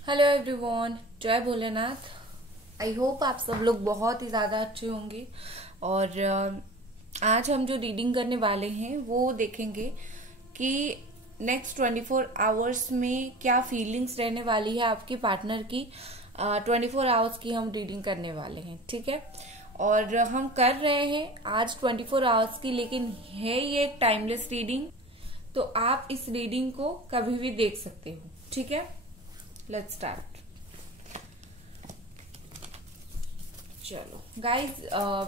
Hello everyone, जय Bholenath. I hope आप सब लोग बहुत ही ज़्यादा अच्छे होंगे। और आज हम जो रीडिंग करने वाले हैं वो देखेंगे कि नेक्स्ट 24 आवर्स में क्या फीलिंग्स रहने वाली है आपकी पार्टनर की। 24 आवर्स की हम रीडिंग करने वाले हैं, ठीक है। और हम कर रहे हैं आज 24 आवर्स की, लेकिन है ये एक टाइमलेस रीडिंग, तो आप इस रीडिंग को कभी भी देख सकते हो, ठीक है। Let's start. चलो गाइज,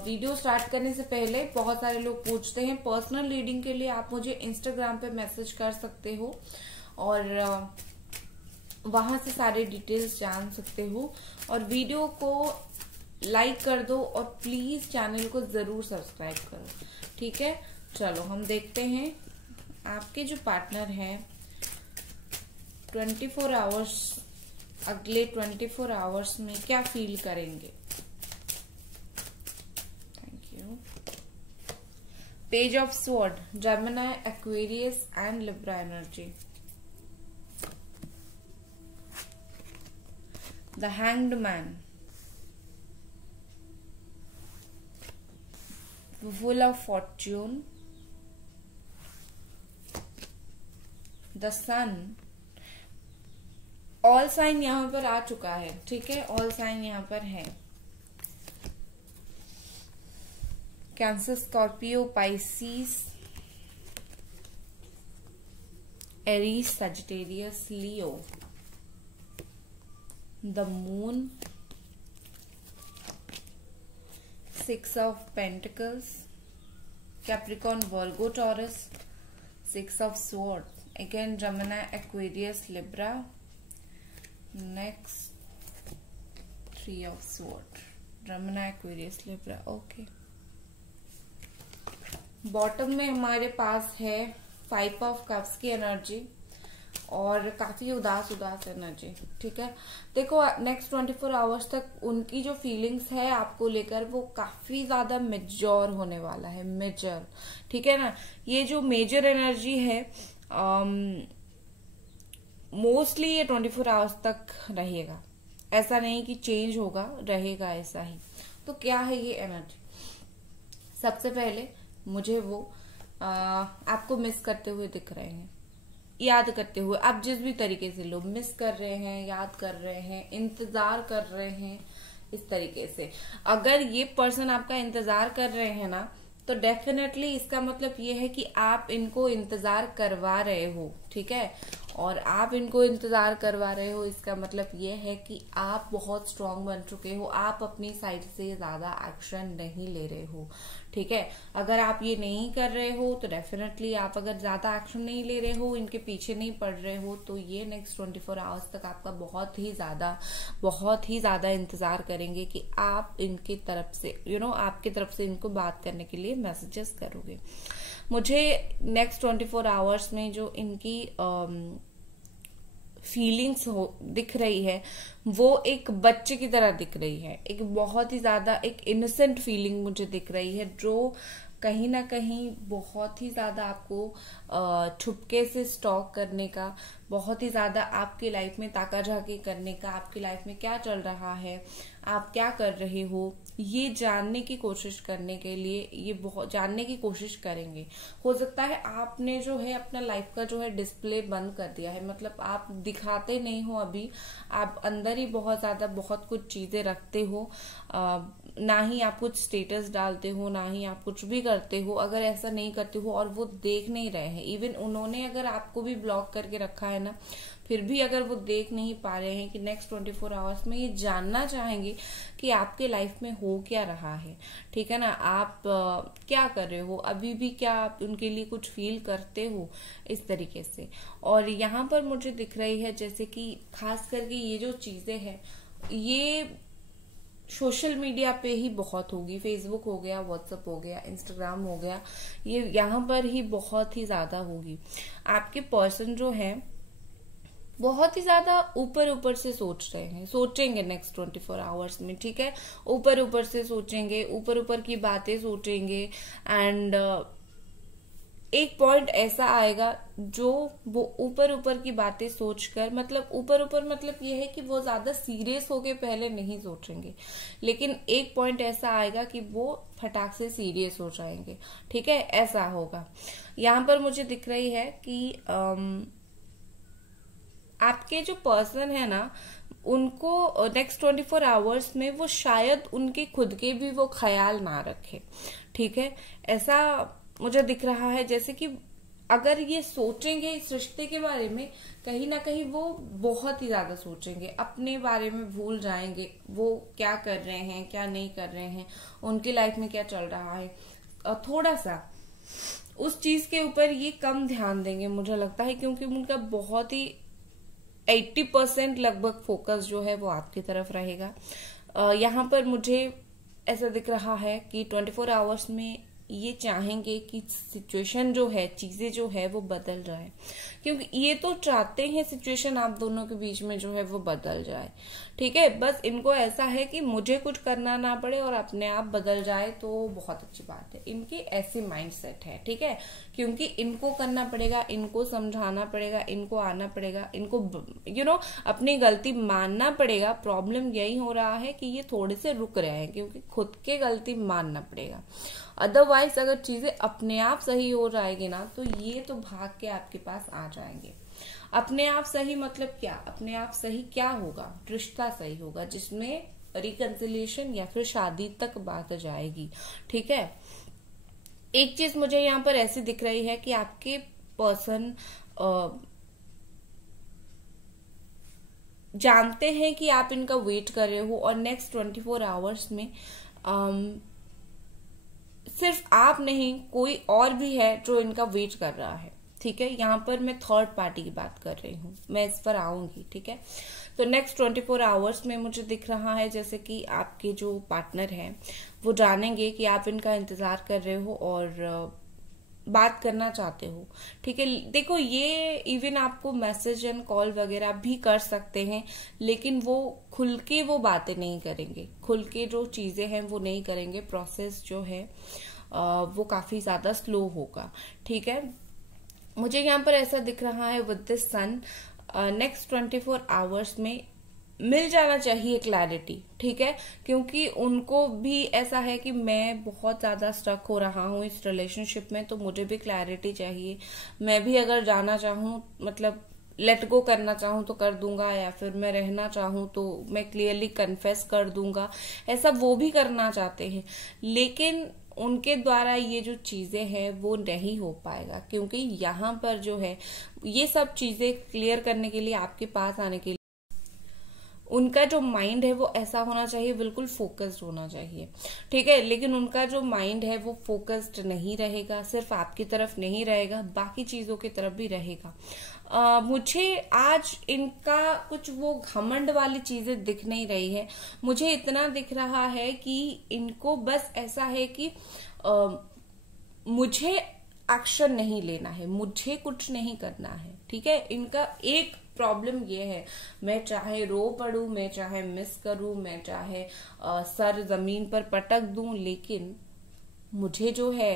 वीडियो स्टार्ट करने से पहले बहुत सारे लोग पूछते हैं पर्सनल रीडिंग के लिए आप मुझे इंस्टाग्राम पे मैसेज कर सकते हो और वहां से सारे डिटेल्स जान सकते हो। और वीडियो को लाइक कर दो और प्लीज चैनल को जरूर सब्सक्राइब करो, ठीक है। चलो हम देखते हैं आपके जो पार्टनर है 24 आवर्स, अगले 24 आवर्स में क्या फील करेंगे। Thank you. Page of sword, Gemini, Aquarius and Libra energy. The hanged man, wheel of fortune, the sun. All sign यहां पर आ चुका है, ठीक है। ऑल साइन यहां पर है। Cancer, Scorpio, Pisces, Aries, Sagittarius, Leo. The moon, 6 of pentacles, Capricorn, Virgo, taurus, 6 of sword, again Gemini, Aquarius, Libra. Next 3 of sword, Gemini, Aquarius, Libra. Okay, bottom में हमारे पास है 5 ऑफ कप्स की energy और काफी उदास एनर्जी, ठीक है। देखो नेक्स्ट 24 आवर्स तक उनकी जो फीलिंग्स है आपको लेकर वो काफी ज्यादा मेजर होने वाला है, मेजर, ठीक है ना। ये जो मेजर एनर्जी है मोस्टली ये 24 आवर्स तक रहेगा, ऐसा नहीं कि चेंज होगा, रहेगा ऐसा ही। तो क्या है ये एनर्जी। सबसे पहले मुझे वो आपको मिस करते हुए दिख रहे हैं, याद करते हुए, आप जिस भी तरीके से लोग मिस कर रहे हैं, याद कर रहे हैं, इंतजार कर रहे हैं, इस तरीके से। अगर ये पर्सन आपका इंतजार कर रहे हैं ना, तो डेफिनेटली इसका मतलब ये है कि आप इनको इंतजार करवा रहे हो, ठीक है। और आप इनको इंतजार करवा रहे हो, इसका मतलब ये है कि आप बहुत स्ट्रांग बन चुके हो, आप अपनी साइड से ज्यादा एक्शन नहीं ले रहे हो, ठीक है। अगर आप ये नहीं कर रहे हो तो डेफिनेटली आप अगर ज्यादा एक्शन नहीं ले रहे हो, इनके पीछे नहीं पड़ रहे हो, तो ये नेक्स्ट 24 आवर्स तक आपका बहुत ही ज्यादा इंतजार करेंगे कि आप इनकी तरफ से आपकी तरफ से इनको बात करने के लिए मैसेजेस करोगे। मुझे नेक्स्ट 24 आवर्स में जो इनकी फीलिंग्स दिख रही है वो एक बच्चे की तरह दिख रही है, एक बहुत ही ज्यादा एक इनोसेंट फीलिंग मुझे दिख रही है, जो कहीं ना कहीं बहुत ही ज्यादा आपको छुपके से स्टॉक करने का, बहुत ही ज्यादा आपकी लाइफ में ताका झाकी करने का, आपकी लाइफ में क्या चल रहा है, आप क्या कर रहे हो, ये जानने की कोशिश करने के लिए ये बहुत जानने की कोशिश करेंगे। हो सकता है आपने जो है अपना लाइफ का जो है डिस्प्ले बंद कर दिया है, मतलब आप दिखाते नहीं हो अभी, आप अंदर ही बहुत ज्यादा बहुत कुछ चीजें रखते हो, ना ही आप कुछ स्टेटस डालते हो, ना ही आप कुछ भी करते हो। अगर ऐसा नहीं करते हो और वो देख नहीं रहे हैं, इवन उन्होंने अगर आपको भी ब्लॉक करके रखा है ना, फिर भी अगर वो देख नहीं पा रहे हैं कि नेक्स्ट 24 आवर्स में ये जानना चाहेंगे कि आपके लाइफ में हो क्या रहा है, ठीक है ना। आप क्या कर रहे हो, अभी भी क्या आप उनके लिए कुछ फील करते हो, इस तरीके से। और यहाँ पर मुझे दिख रही है जैसे कि खास करके ये जो चीजें हैं ये सोशल मीडिया पे ही बहुत होगी, फेसबुक हो गया, व्हाट्सएप हो गया, इंस्टाग्राम हो गया, ये यहाँ पर ही बहुत ही ज्यादा होगी। आपके पर्सन जो है बहुत ही ज्यादा ऊपर से सोच रहे हैं, सोचेंगे नेक्स्ट 24 आवर्स में, ठीक है। ऊपर से सोचेंगे, ऊपर की बातें सोचेंगे एंड एक पॉइंट ऐसा आएगा जो वो ऊपर ऊपर की बातें सोचकर, मतलब ऊपर ऊपर मतलब ये है कि वो ज्यादा सीरियस होके पहले नहीं सोचेंगे, लेकिन एक पॉइंट ऐसा आएगा कि वो फटाक से सीरियस हो जाएंगे। ठीक है, ऐसा होगा। यहाँ पर मुझे दिख रही है कि आपके जो पर्सन है ना, उनको नेक्स्ट 24 आवर्स में वो शायद उनके खुद के भी वो ख्याल ना रखे। ठीक है, ऐसा मुझे दिख रहा है जैसे कि अगर ये सोचेंगे इस रिश्ते के बारे में, कहीं ना कहीं वो बहुत ही ज्यादा सोचेंगे, अपने बारे में भूल जाएंगे, वो क्या कर रहे हैं क्या नहीं कर रहे हैं, उनकी लाइफ में क्या चल रहा है, थोड़ा सा उस चीज के ऊपर ये कम ध्यान देंगे मुझे लगता है, क्योंकि उनका बहुत ही 80% लगभग फोकस जो है वो आपकी तरफ रहेगा। यहाँ पर मुझे ऐसा दिख रहा है कि 24 आवर्स में ये चाहेंगे कि सिचुएशन जो है, चीजें जो है वो बदल जाए, क्योंकि ये तो चाहते हैं सिचुएशन आप दोनों के बीच में जो है वो बदल जाए। ठीक है, बस इनको ऐसा है कि मुझे कुछ करना ना पड़े और अपने आप बदल जाए तो बहुत अच्छी बात है। इनकी ऐसी माइंडसेट है। ठीक है, क्योंकि इनको करना पड़ेगा, इनको समझाना पड़ेगा, इनको आना पड़ेगा, इनको अपनी गलती मानना पड़ेगा। प्रॉब्लम यही हो रहा है कि ये थोड़े से रुक रहे हैं, क्योंकि खुद के गलती मानना पड़ेगा। अदरवाइज अगर चीजें अपने आप सही हो जाएगी ना, तो ये तो भाग के आपके पास आ जाएंगे। अपने आप सही मतलब क्या? अपने आप सही क्या होगा? रिश्ता सही होगा जिसमें रिकंसिलिएशन या फिर शादी तक बात जाएगी। ठीक है, एक चीज मुझे यहाँ पर ऐसी दिख रही है कि आपके पर्सन जानते हैं कि आप इनका वेट कर रहे हो, और नेक्स्ट 24 आवर्स में सिर्फ आप नहीं, कोई और भी है जो इनका वेट कर रहा है। ठीक है, यहाँ पर मैं थर्ड पार्टी की बात कर रही हूँ, मैं इस पर आऊंगी। ठीक है, तो नेक्स्ट 24 आवर्स में मुझे दिख रहा है जैसे कि आपके जो पार्टनर हैं वो जानेंगे कि आप इनका इंतजार कर रहे हो और बात करना चाहते हो। ठीक है, देखो ये इवन आपको मैसेज एंड कॉल वगैरह भी कर सकते हैं, लेकिन वो खुल के वो बातें नहीं करेंगे, खुल के जो चीजें हैं वो नहीं करेंगे। प्रोसेस जो है वो काफी ज्यादा स्लो होगा। ठीक है, मुझे यहाँ पर ऐसा दिख रहा है with this sun, next 24 hours में मिल जाना चाहिए क्लैरिटी। ठीक है, क्योंकि उनको भी ऐसा है कि मैं बहुत ज्यादा स्टक हो रहा हूँ इस रिलेशनशिप में, तो मुझे भी क्लैरिटी चाहिए। मैं भी अगर जाना चाहूँ, मतलब लेट गो करना चाहूँ तो कर दूंगा, या फिर मैं रहना चाहूँ तो मैं क्लियरली कन्फेस कर दूंगा, ऐसा वो भी करना चाहते हैं। लेकिन उनके द्वारा ये जो चीजें हैं वो नहीं हो पाएगा, क्योंकि यहाँ पर जो है ये सब चीजें क्लियर करने के लिए, आपके पास आने के लिए उनका जो माइंड है वो ऐसा होना चाहिए, बिल्कुल फोकस्ड होना चाहिए। ठीक है, लेकिन उनका जो माइंड है वो फोकस्ड नहीं रहेगा, सिर्फ आपकी तरफ नहीं रहेगा, बाकी चीजों की तरफ भी रहेगा। मुझे आज इनका कुछ वो घमंड वाली चीजें दिख नहीं रही है। मुझे इतना दिख रहा है कि इनको बस ऐसा है कि मुझे एक्शन नहीं लेना है, मुझे कुछ नहीं करना है। ठीक है, इनका एक प्रॉब्लम ये है, मैं चाहे रो पड़ूं, मैं चाहे मिस करूं, मैं चाहे सर जमीन पर पटक दूं, लेकिन मुझे जो है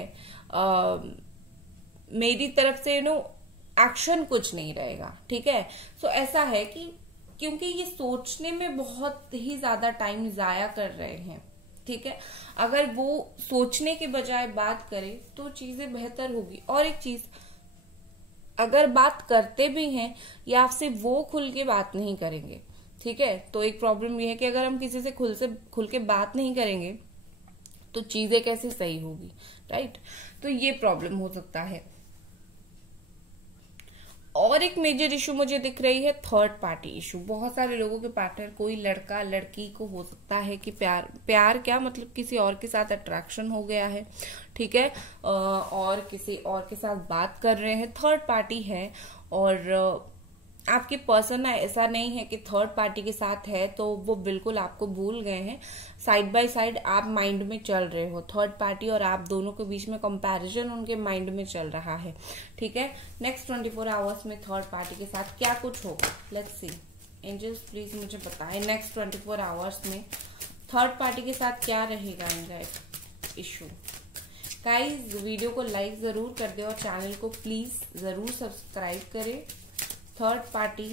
मेरी तरफ से एक्शन कुछ नहीं रहेगा। ठीक है, तो ऐसा है कि क्योंकि ये सोचने में बहुत ही ज्यादा टाइम जाया कर रहे हैं। ठीक है, अगर वो सोचने के बजाय बात करे तो चीजें बेहतर होगी। और एक चीज, अगर बात करते भी हैं या आपसे वो खुल के बात नहीं करेंगे, ठीक है, तो एक प्रॉब्लम ये है कि अगर हम किसी से खुल के बात नहीं करेंगे तो चीजें कैसे सही होगी, राइट? तो ये प्रॉब्लम हो सकता है। और एक मेजर इशू मुझे दिख रही है थर्ड पार्टी इशू। बहुत सारे लोगों के पार्टनर, कोई लड़का लड़की को हो सकता है कि प्यार क्या मतलब किसी और के साथ अट्रैक्शन हो गया है। ठीक है, और किसी और के साथ बात कर रहे हैं, थर्ड पार्टी है। और आपके पर्सन ऐसा नहीं है कि थर्ड पार्टी के साथ है तो वो बिल्कुल आपको भूल गए हैं। साइड बाय साइड आप माइंड में चल रहे हो, थर्ड पार्टी और आप दोनों के बीच में कंपैरिजन उनके माइंड में चल रहा है। ठीक है, नेक्स्ट 24 आवर्स में थर्ड पार्टी के साथ क्या कुछ होगा, लेट्स सी। एंजल्स प्लीज मुझे बताएं नेक्स्ट 24 आवर्स में थर्ड पार्टी के साथ क्या रहेगा इनका इशू। गाइस वीडियो को लाइक जरूर कर दे और चैनल को प्लीज जरूर सब्सक्राइब करें। थर्ड पार्टी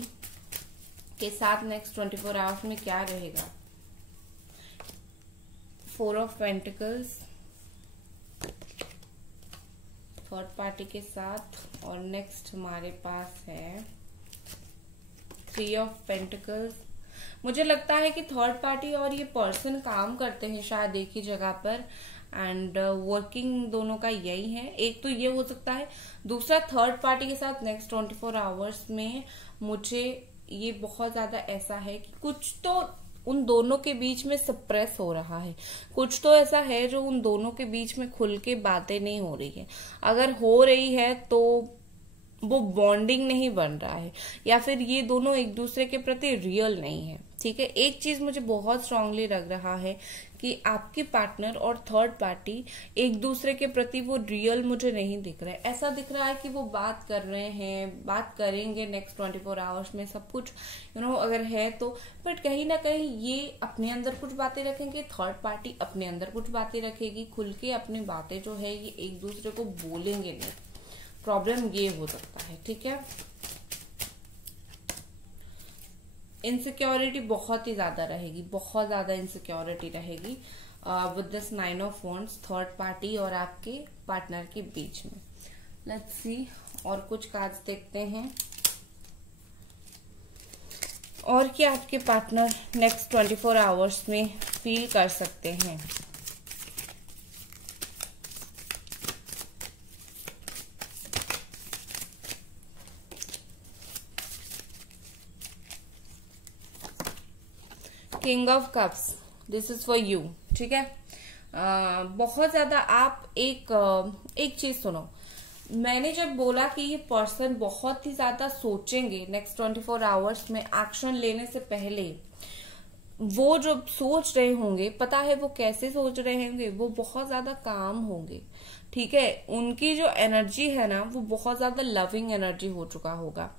के साथ नेक्स्ट 24 आवर्स में क्या रहेगा? 4 ऑफ पेंटिकल्स थर्ड पार्टी के साथ, और नेक्स्ट हमारे पास है 3 ऑफ पेंटिकल्स। मुझे लगता है कि थर्ड पार्टी और ये पर्सन काम करते हैं शायद एक ही जगह पर, एंड वर्किंग दोनों का यही है। एक तो ये हो सकता है, दूसरा थर्ड पार्टी के साथ नेक्स्ट 24 आवर्स में मुझे ये बहुत ज्यादा ऐसा है कि कुछ तो उन दोनों के बीच में सप्रेस हो रहा है, कुछ तो ऐसा है जो उन दोनों के बीच में खुल के बातें नहीं हो रही है। अगर हो रही है तो वो बॉन्डिंग नहीं बन रहा है, या फिर ये दोनों एक दूसरे के प्रति रियल नहीं है। ठीक है, एक चीज मुझे बहुत स्ट्रांगली लग रहा है कि आपके पार्टनर और थर्ड पार्टी एक दूसरे के प्रति वो रियल मुझे नहीं दिख रहा है। ऐसा दिख रहा है कि वो बात कर रहे हैं, बात करेंगे नेक्स्ट 24 आवर्स में, सब कुछ अगर है तो, बट कहीं ना कहीं ये अपने अंदर कुछ बातें रखेंगे, थर्ड पार्टी अपने अंदर कुछ बातें रखेगी, खुल के अपनी बातें जो है ये एक दूसरे को बोलेंगे नहीं। प्रॉब्लम ये हो सकता है। ठीक है, इनसिक्योरिटी बहुत ही ज्यादा रहेगी, बहुत ज्यादा इनसिक्योरिटी रहेगी with this 9 of wands third party और आपके पार्टनर के बीच में। लेट्स सी और कुछ कार्ड्स देखते हैं, और क्या आपके पार्टनर नेक्स्ट 24 आवर्स में फील कर सकते हैं। King of cups, this is for you. ठीक है, बहुत ज्यादा आप एक चीज सुनो, मैंने जब बोला कि ये पर्सन बहुत ही ज्यादा सोचेंगे नेक्स्ट 24 आवर्स में एक्शन लेने से पहले, वो जो सोच रहे होंगे, पता है वो कैसे सोच रहे होंगे, वो बहुत ज्यादा काम होंगे। ठीक है, उनकी जो एनर्जी है ना वो बहुत ज्यादा लविंग एनर्जी हो चुका होगा,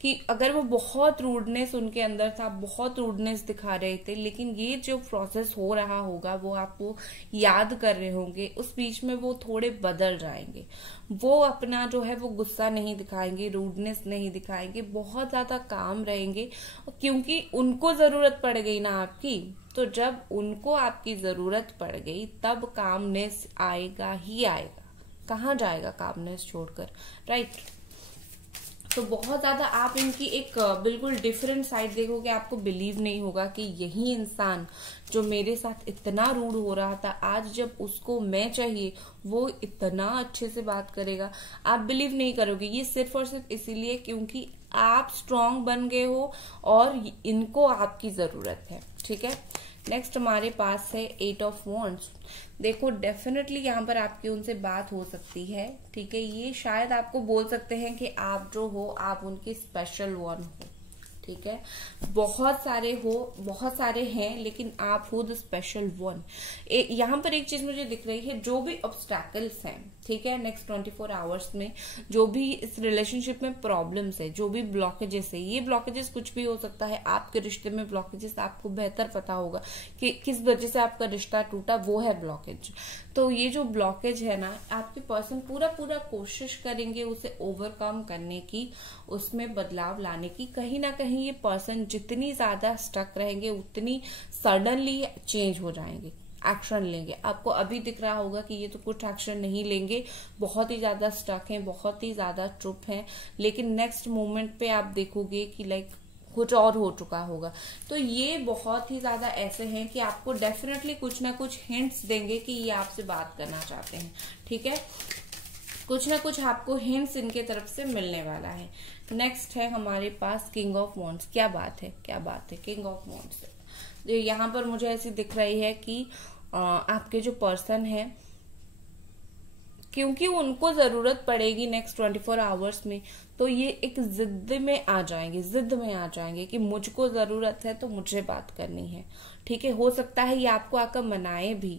कि अगर वो बहुत रूडनेस उनके अंदर था, बहुत रूडनेस दिखा रहे थे, लेकिन ये जो प्रोसेस हो रहा होगा वो आपको याद कर रहे होंगे, उस बीच में वो थोड़े बदल जाएंगे। वो अपना जो है वो गुस्सा नहीं दिखाएंगे, रूडनेस नहीं दिखाएंगे, बहुत ज्यादा काम रहेंगे, क्योंकि उनको जरूरत पड़ गई ना आपकी। तो जब उनको आपकी जरूरत पड़ गई तब कामनेस आएगा ही आएगा, कहाँ जाएगा कामनेस छोड़कर, राइट। तो बहुत ज्यादा आप इनकी एक बिल्कुल डिफरेंट साइड देखोगे, आपको बिलीव नहीं होगा कि यही इंसान जो मेरे साथ इतना रूड हो रहा था, आज जब उसको मैं चाहिए वो इतना अच्छे से बात करेगा। आप बिलीव नहीं करोगे, ये सिर्फ और सिर्फ इसीलिए क्योंकि आप स्ट्रांग बन गए हो और इनको आपकी जरूरत है। ठीक है, नेक्स्ट हमारे पास है 8 ऑफ वॉन्ड्स। देखो डेफिनेटली यहाँ पर आपकी उनसे बात हो सकती है। ठीक है, ये शायद आपको बोल सकते हैं कि आप जो हो आप उनकी स्पेशल वन हो। ठीक है, बहुत सारे हैं, लेकिन आप हो द स्पेशल वन। यहाँ पर एक चीज मुझे दिख रही है, जो भी ऑब्स्टैकल्स हैं, ठीक है, नेक्स्ट 24 आवर्स में जो भी इस रिलेशनशिप में प्रॉब्लम्स है, जो भी ब्लॉकेजेस है, ये ब्लॉकेजेस कुछ भी हो सकता है। आपके रिश्ते में ब्लॉकेजेस आपको बेहतर पता होगा कि किस वजह से आपका रिश्ता टूटा, वो है ब्लॉकेज। तो ये जो ब्लॉकेज है ना, आपके पर्सन पूरा कोशिश करेंगे उसे ओवरकम करने की, उसमें बदलाव लाने की। कहीं ना कहीं ये पर्सन जितनी ज्यादा स्टक रहेंगे उतनी सडनली चेंज हो जाएंगे, एक्शन लेंगे। आपको अभी दिख रहा होगा कि ये तो कुछ एक्शन नहीं लेंगे, बहुत ही ज्यादा स्टक हैं, बहुत ही ज्यादा चुप हैं, लेकिन नेक्स्ट मोमेंट पे आप देखोगे कि लाइक कुछ और हो चुका होगा। तो ये बहुत ही ज्यादा ऐसे हैं कि आपको डेफिनेटली कुछ ना कुछ हिंट्स देंगे कि ये आपसे बात करना चाहते हैं। ठीक है, कुछ ना कुछ आपको हिंट्स इनके तरफ से मिलने वाला है। नेक्स्ट है हमारे पास किंग ऑफ वॉन्ड्स। क्या बात है, क्या बात है किंग ऑफ वॉन्ड्स। यहाँ पर मुझे ऐसी दिख रही है कि आपके जो पर्सन है, क्योंकि उनको जरूरत पड़ेगी नेक्स्ट 24 आवर्स में, तो ये एक जिद में आ जाएंगे कि मुझको जरूरत है तो मुझे बात करनी है। ठीक है, हो सकता है ये आपको आकर मनाए भी।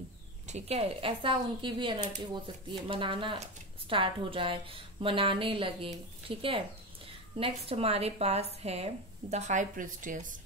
ठीक है, ऐसा उनकी भी एनर्जी हो सकती है, मनाना स्टार्ट हो जाए, मनाने लगे। ठीक है, नेक्स्ट हमारे पास है द हाई प्रिस्टियस।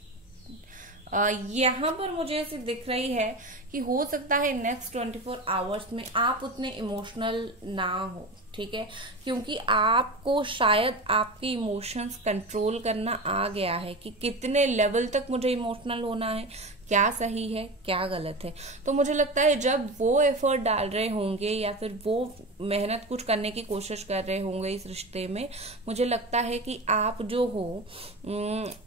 यहाँ पर मुझे ऐसे दिख रही है कि हो सकता है नेक्स्ट 24 आवर्स में आप उतने इमोशनल ना हो, ठीक है, क्योंकि आपको शायद आपके इमोशंस कंट्रोल करना आ गया है कि कितने लेवल तक मुझे इमोशनल होना है, क्या सही है क्या गलत है। तो मुझे लगता है जब वो एफर्ट डाल रहे होंगे या फिर वो मेहनत कुछ करने की कोशिश कर रहे होंगे इस रिश्ते में, मुझे लगता है कि आप जो हो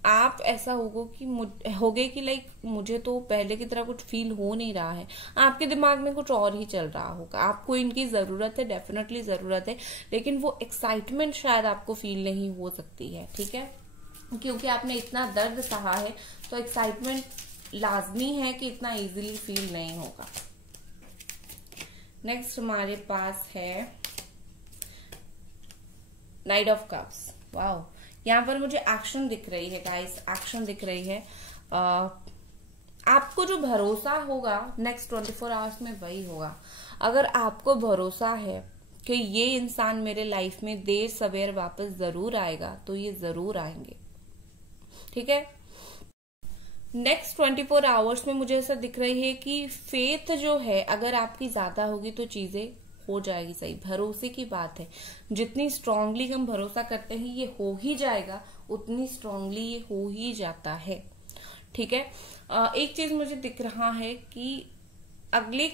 आप ऐसा होगे कि लाइक मुझे तो पहले की तरह कुछ फील हो नहीं रहा है, आपके दिमाग में कुछ और ही चल रहा होगा। आपको इनकी जरूरत है, डेफिनेटली जरूरत है, लेकिन वो एक्साइटमेंट शायद आपको फील नहीं हो सकती है, ठीक है, क्योंकि आपने इतना दर्द सहा है तो एक्साइटमेंट लाजमी है कि इतना इजीली फील नहीं होगा। नेक्स्ट हमारे पास है नाइट ऑफ कप्स। वाओ, यहाँ पर मुझे एक्शन दिख रही है गाइस, एक्शन दिख रही है। आपको जो भरोसा होगा नेक्स्ट 24 आवर्स में वही होगा। अगर आपको भरोसा है कि ये इंसान मेरे लाइफ में देर सवेर वापस जरूर आएगा, तो ये जरूर आएंगे, ठीक है। नेक्स्ट 24 आवर्स में मुझे ऐसा दिख रही है कि फेथ जो है अगर आपकी ज्यादा होगी तो चीजें हो जाएगी सही। भरोसे की बात है, जितनी स्ट्रांगली हम भरोसा करते हैं ये हो ही जाएगा, उतनी स्ट्रांगली ये हो ही जाता है, ठीक है। एक चीज मुझे दिख रहा है कि अगले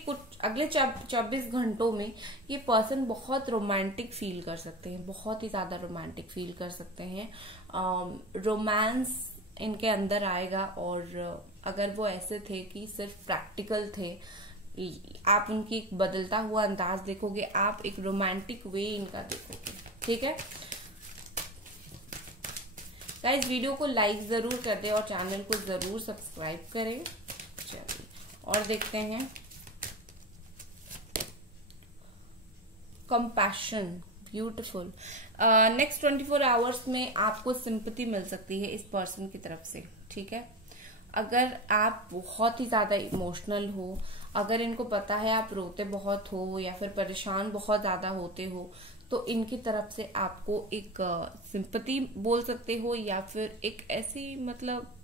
24 घंटों में ये पर्सन बहुत रोमांटिक फील कर सकते हैं, बहुत ही ज्यादा रोमांटिक फील कर सकते हैं। रोमांस इनके अंदर आएगा, और अगर वो ऐसे थे कि सिर्फ प्रैक्टिकल थे, आप उनकी एक बदलता हुआ अंदाज देखोगे, आप एक रोमांटिक वे इनका देखोगे, ठीक है। गाइस वीडियो को लाइक जरूर कर दे और चैनल को जरूर सब्सक्राइब करें। चलिए और देखते हैं कंपैशन, ब्यूटीफुल। नेक्स्ट 24 आवर्स में आपको सिंपैथी मिल सकती है इस पर्सन की तरफ से, ठीक है। अगर आप बहुत ही ज्यादा इमोशनल हो, अगर इनको पता है आप रोते बहुत हो या फिर परेशान बहुत ज्यादा होते हो, तो इनकी तरफ से आपको एक सिंपैथी बोल सकते हो या फिर एक ऐसी मतलब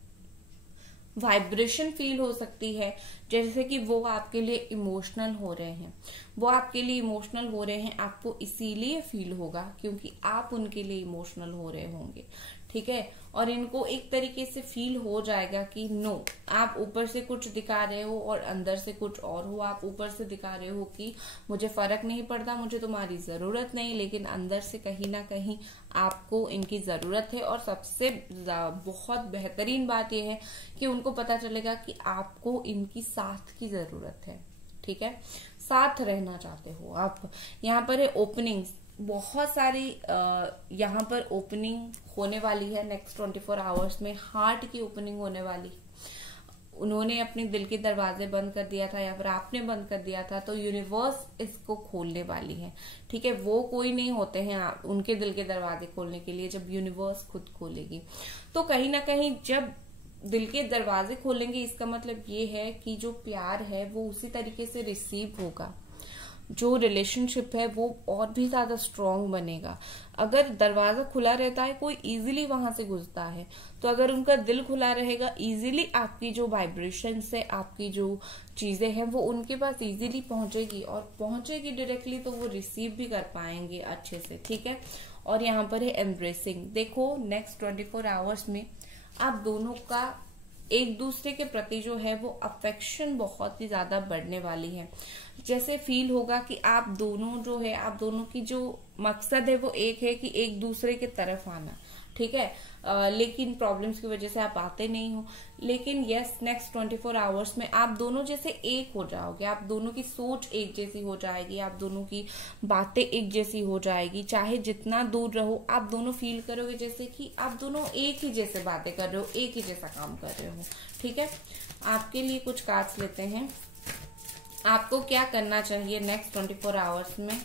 वाइब्रेशन फील हो सकती है जैसे कि वो आपके लिए इमोशनल हो रहे हैं। वो आपके लिए इमोशनल हो रहे हैं, आपको इसीलिए फील होगा क्योंकि आप उनके लिए इमोशनल हो रहे होंगे, ठीक है। और इनको एक तरीके से फील हो जाएगा कि नो, आप ऊपर से कुछ दिखा रहे हो और अंदर से कुछ और हो। आप ऊपर से दिखा रहे हो कि मुझे फर्क नहीं पड़ता, मुझे तुम्हारी जरूरत नहीं, लेकिन अंदर से कहीं ना कहीं आपको इनकी जरूरत है। और सबसे बहुत बेहतरीन बात यह है कि उनको पता चलेगा कि आपको इनकी साथ की जरूरत है, ठीक है, साथ रहना चाहते हो आप। यहाँ पर है ओपनिंग्स, बहुत सारी यहाँ पर ओपनिंग होने वाली है नेक्स्ट 24 आवर्स में। हार्ट की ओपनिंग होने वाली, उन्होंने अपने दिल के दरवाजे बंद कर दिया था या फिर आपने बंद कर दिया था, तो यूनिवर्स इसको खोलने वाली है, ठीक है। वो कोई नहीं होते हैं उनके दिल के दरवाजे खोलने के लिए, जब यूनिवर्स खुद खोलेगी। तो कहीं ना कहीं जब दिल के दरवाजे खोलेंगे, इसका मतलब ये है कि जो प्यार है वो उसी तरीके से रिसीव होगा, जो रिलेशनशिप है वो और भी ज्यादा स्ट्रांग बनेगा। अगर दरवाजा खुला रहता है, कोई इजीली वहां से घुसता है, तो अगर उनका दिल खुला रहेगा, इजीली आपकी जो वाइब्रेशन है, आपकी जो चीजें हैं वो उनके पास इजीली पहुंचेगी, और पहुंचेगी डायरेक्टली तो वो रिसीव भी कर पाएंगे अच्छे से, ठीक है। और यहाँ पर है एम्ब्रेसिंग। देखो नेक्स्ट 24 आवर्स में आप दोनों का एक दूसरे के प्रति जो है वो अफेक्शन बहुत ही ज्यादा बढ़ने वाली है। जैसे फील होगा कि आप दोनों जो है, आप दोनों की जो मकसद है वो एक है कि एक दूसरे के तरफ आना, ठीक है। लेकिन प्रॉब्लम्स की वजह से आप आते नहीं हो। लेकिन यस, नेक्स्ट 24 आवर्स में आप दोनों जैसे एक हो जाओगे, आप दोनों की सोच एक जैसी हो जाएगी, आप दोनों की बातें एक जैसी हो जाएगी। चाहे जितना दूर रहो, आप दोनों फील करोगे जैसे कि आप दोनों एक ही जैसे बातें कर रहे हो, एक ही जैसा काम कर रहे हो, ठीक है। आपके लिए कुछ कार्ड्स लेते हैं, आपको क्या करना चाहिए नेक्स्ट 24 आवर्स में,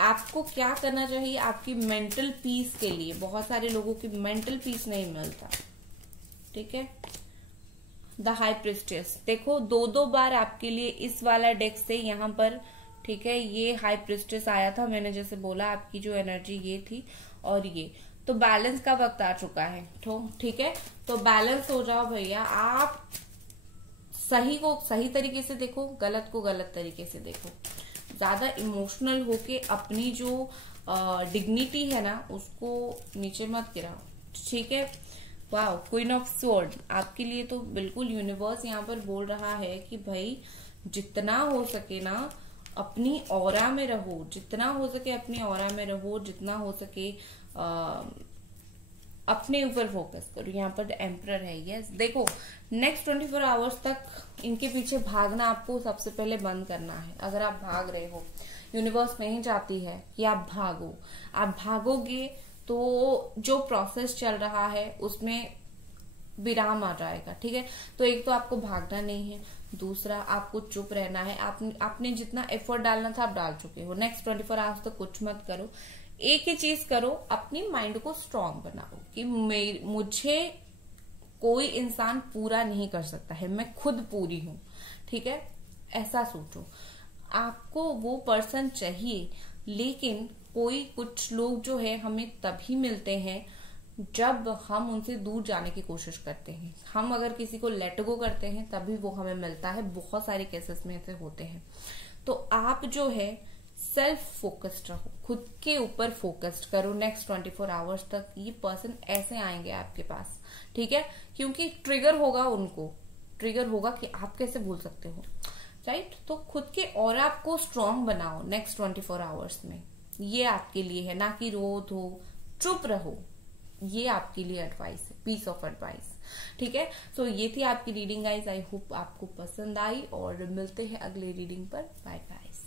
आपको क्या करना चाहिए आपकी मेंटल पीस के लिए। बहुत सारे लोगों की मेंटल पीस नहीं मिलता, ठीक है। द हाई प्रिस्टेस, देखो दो बार आपके लिए इस वाला डेक से यहाँ पर, ठीक है, ये हाई प्रिस्टेस आया था। मैंने जैसे बोला आपकी जो एनर्जी ये थी और ये, तो बैलेंस का वक्त आ चुका है। तो ठीक है, तो बैलेंस हो जाओ भैया। आप सही को सही तरीके से देखो, गलत को गलत तरीके से देखो। ज्यादा इमोशनल होके अपनी जो डिग्निटी है ना उसको नीचे मत गिराओ, ठीक है। वाह, क्वीन ऑफ स्वॉर्ड आपके लिए तो बिल्कुल यूनिवर्स यहाँ पर बोल रहा है कि भाई जितना हो सके ना अपनी ऑरा में रहो, जितना हो सके अपनी ऑरा में रहो, जितना हो सके अपने ऊपर फोकस करो। यहाँ पर एम्परर है, यस। देखो नेक्स्ट 24 आवर्स तक इनके पीछे भागना आपको सबसे पहले बंद करना है। अगर आप भाग रहे हो, यूनिवर्स नहीं चाहती है कि आप भागो। आप भागोगे तो जो प्रोसेस चल रहा है उसमें विराम आ जाएगा, ठीक है। तो एक तो आपको भागना नहीं है, दूसरा आपको चुप रहना है। आपने जितना एफर्ट डालना था आप डाल चुके हो। नेक्स्ट 24 आवर्स तक कुछ मत करो। एक ही चीज करो, अपनी माइंड को स्ट्रांग बनाओ कि मुझे कोई इंसान पूरा नहीं कर सकता है, मैं खुद पूरी हूं, ठीक है। ऐसा सोचो। आपको वो पर्सन चाहिए, लेकिन कुछ लोग जो है हमें तभी मिलते हैं जब हम उनसे दूर जाने की कोशिश करते हैं। हम अगर किसी को लेट गो करते हैं तभी वो हमें मिलता है। बहुत सारे केसेस में ऐसे होते हैं। तो आप जो है सेल्फ फोकस्ड रहो, खुद के ऊपर फोकस्ड करो। नेक्स्ट 24 आवर्स तक ये पर्सन ऐसे आएंगे आपके पास, ठीक है, क्योंकि ट्रिगर होगा, उनको ट्रिगर होगा कि आप कैसे भूल सकते हो, राइट। तो खुद के और आपको स्ट्रांग बनाओ नेक्स्ट 24 आवर्स में। ये आपके लिए है, ना कि रो धो चुप रहो। ये आपके लिए एडवाइस है, पीस ऑफ एडवाइस, ठीक है। सो ये थी आपकी रीडिंग गाइस। आई होप आपको पसंद आई और मिलते हैं अगले रीडिंग पर। Bye guys.